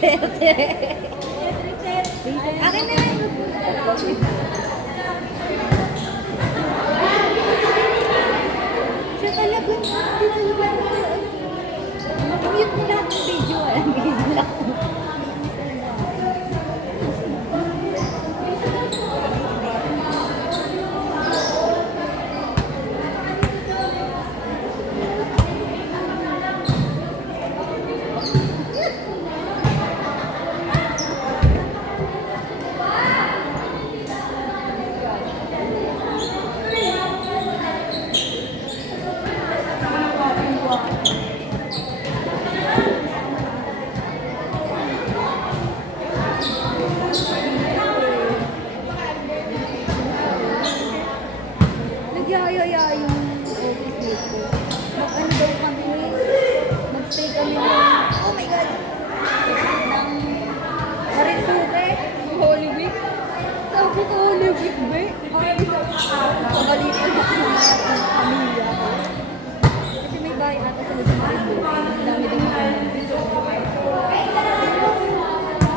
reset. Akin na yan. Siya talaga. Mute mo lahat ng video. Video lang. Nagyayaya yung office mate ko. Mag-ano daw kami, mag-stay kami ng, oh my God, ng Marinduque, Holy Week. Sabi ko, Holy Week ba? Ay, pagalitan ako ng pamilya ko. Kasi may bahay ata sa Luzon Marinduque. Ang dami din ako.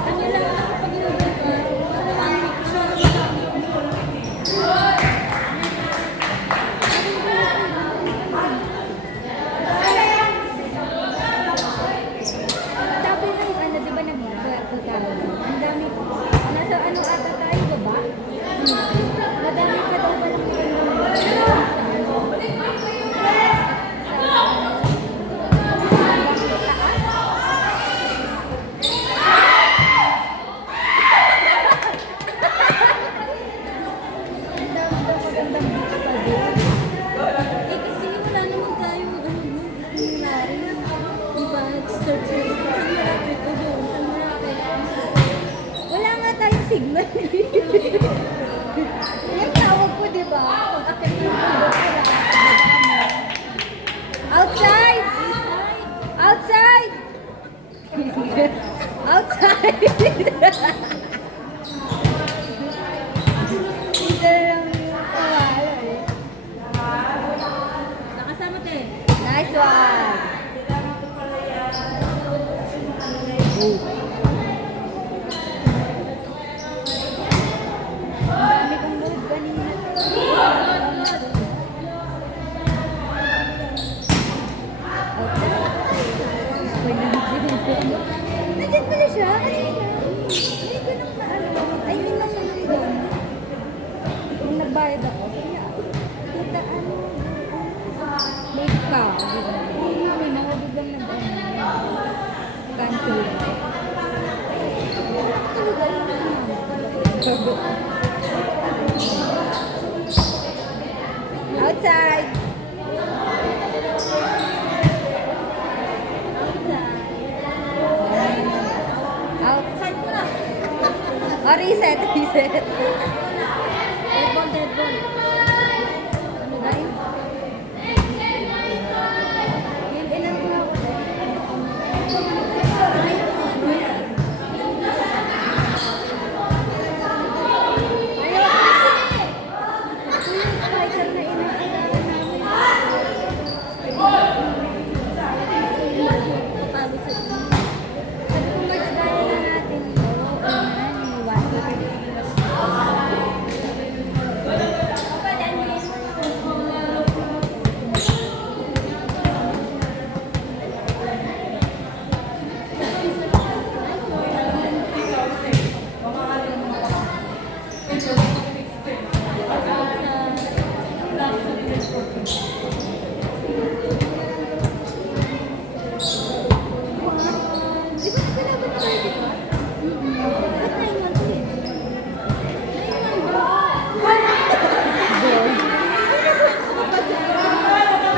Ano lang, pag inuwi ka, ang week siya. Sabi ng ano, di ba nag-birthday tayo? Ang dami, nasa ano ata tayo, baba? Madami pa daw palang ang dami daw magandang dito pa din. Eh kasi wala naman tayo, ano, nangyari. Diba, search mo, saan marapit ko doon, saan marapit. Wala nga tayong signal. Yung tawag ko, diba? Pag-akit mo yung doktora, outside! Outside! Outside! Ito lang yung kawala eh. Nakasama tayo. Nice one! Ang dami kong load kanina. Nandiyan pala siya. Hindi ko nang maano. Ay, hindi na siya nandun. Kung nagbayad ako, kaya, kita ano, late ka. Hindi namin, nakabiglang cancel. Talaga yun naman. Outside! Outside ko na. Oh, reset. Dead ball, dead ball. Ano tayo? Yan, ilan ko ako. Spider na inaasahan namin. Napalo sa Sabi ko, magagaya na natin ito. Di ba kailangan tayo dito? Ba't 9 months eh? 9 months?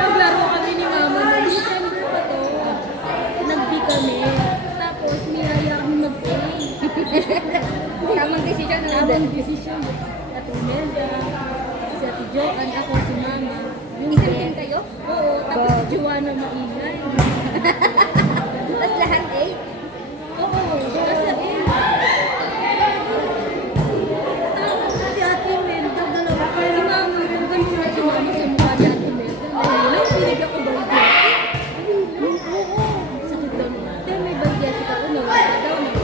Naglaro kami ni Mama noong December pa to. Nag-B kami. Tapos niyaya kami mag-play. Tamang desisyon na Tamang desisyon. Ate Imelda, si Ate Joanne, ako, si Mama. Yung Isang Ben. team kayo? Oo, tapos si Joanna maingay. Tapos lahat 8? Oo, nasa eh. Tapos si Ate Imelda, dalawa. Si Mama, yung ganun na si Mama sa mukha ni Ate Imelda. Nang pinig ako ba yung Oo, sakit daw. Pero may ba Jessica ko, nawala daw.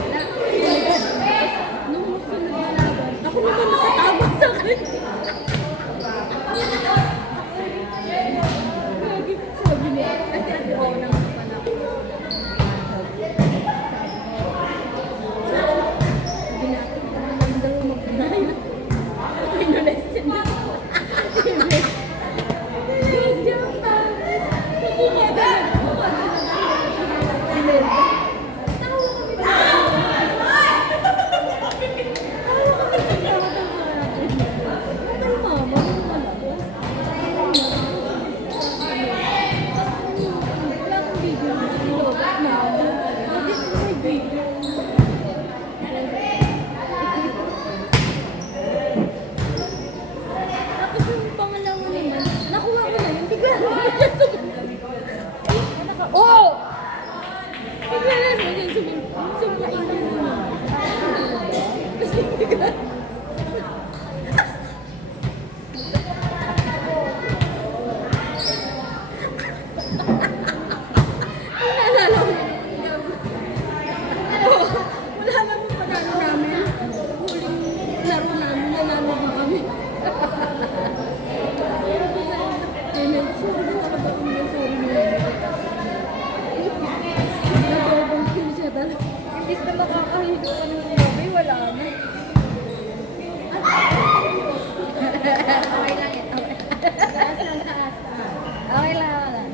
Okay lang yan. Taas lang, taas. Okay lang, okay lang.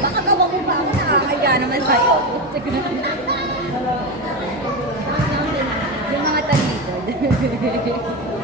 Baka gawa mo pa ako, nakakaya naman sa'yo. Yung mga talikod.